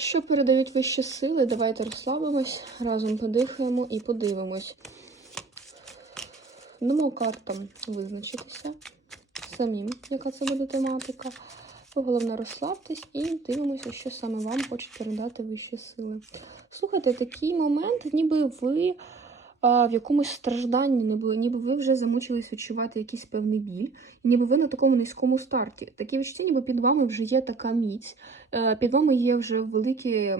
Що передають вищі сили? Давайте розслабимось, разом подихаємо і подивимось. Дамо картам визначитися самим, яка це буде тематика. Головне розслабтесь і дивимося, що саме вам хочуть передати вищі сили. Слухайте, такий момент, ніби ви в якомусь стражданні, ніби, ніби ви вже замучились відчувати якийсь певний біль, ніби ви на такому низькому старті. Такі відчуття, ніби під вами вже є така міць, е, під вами є вже великі,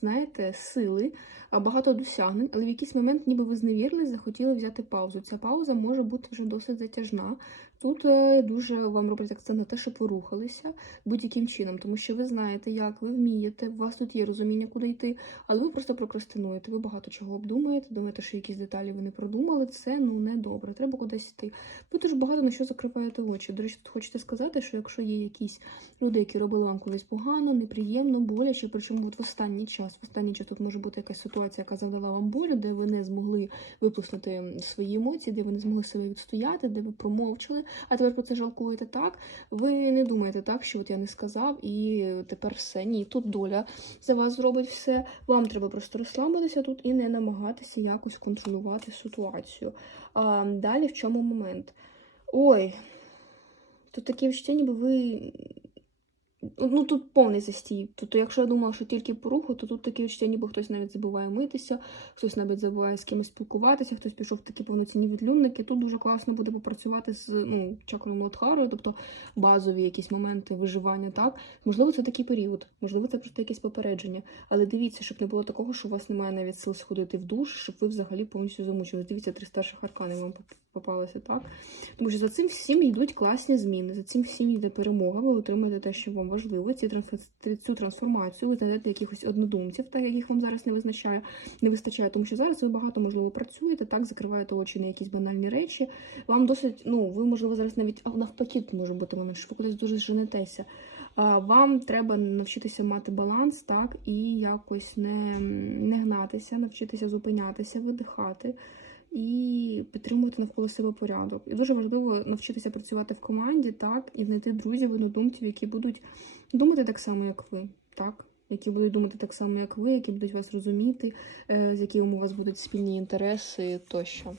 знаєте, сили, багато досягнень, але в якийсь момент, ніби ви зневірились, захотіли взяти паузу. Ця пауза може бути вже досить затяжна. Тут е, дуже вам роблять акцент на те, щоб ви рухалися будь-яким чином, тому що ви знаєте, як ви вмієте, у вас тут є розуміння, куди йти, але ви просто прокрастинуєте. Ви багато чого обдумаєте, думаєте, що якісь деталі ви не продумали. Це ну не добре. Треба кудись йти. Ви дуже багато на що закриваєте очі. До речі, тут хочете сказати, що якщо є якісь люди, які робили вам колись погано, неприємно, боляче, причому от в останній час, в останній час тут може бути якась ситуація, яка завдала вам болю, де ви не змогли виплеснути свої емоції, де ви не змогли себе відстояти, де ви промовчали, а тепер про це жалкуєте так. Ви не думаєте так, що от я не сказав, і тепер все. Ні, тут доля за вас зробить все. Вам треба просто розслабитися тут і не намагатися якось контролювати ситуацію. А, далі в чому момент? Ой, тут таке відчуття, ніби ви. Ну, тут повний застій. Тобто, якщо я думала, що тільки по руху, то тут таке відчуття, ніби хтось навіть забуває митися, хтось навіть забуває з кимось спілкуватися, хтось пішов в такі повноцінні відлюдники. Тут дуже класно буде попрацювати з ну, чакрою Младхарою, тобто базові якісь моменти виживання, так? Можливо, це такий період, можливо, це просто якесь попередження. Але дивіться, щоб не було такого, що у вас немає навіть сил сходити в душ, щоб ви взагалі повністю замучились. Дивіться, три старших аркани вам попалося, так? Тому що за цим всім йдуть класні зміни, за цим всім йде перемога, ви отримаєте те, що вам важливо, ці цю трансформацію, ви знайдете якихось однодумців, так яких вам зараз не визначає, не вистачає, тому що зараз ви багато, можливо, працюєте, так, закриваєте очі на якісь банальні речі. Вам досить, ну, ви, можливо, зараз навіть навпаки може бути момент, що ви кудись дуже женетеся. Вам треба навчитися мати баланс, так, і якось не, не гнатися, навчитися зупинятися, видихати і підтримувати навколо себе порядок. І дуже важливо навчитися працювати в команді, так, і знайти друзів, однодумців, які будуть думати так само, як ви, так. Які будуть думати так само, як ви, які будуть вас розуміти, е, з якими у вас будуть спільні інтереси тощо.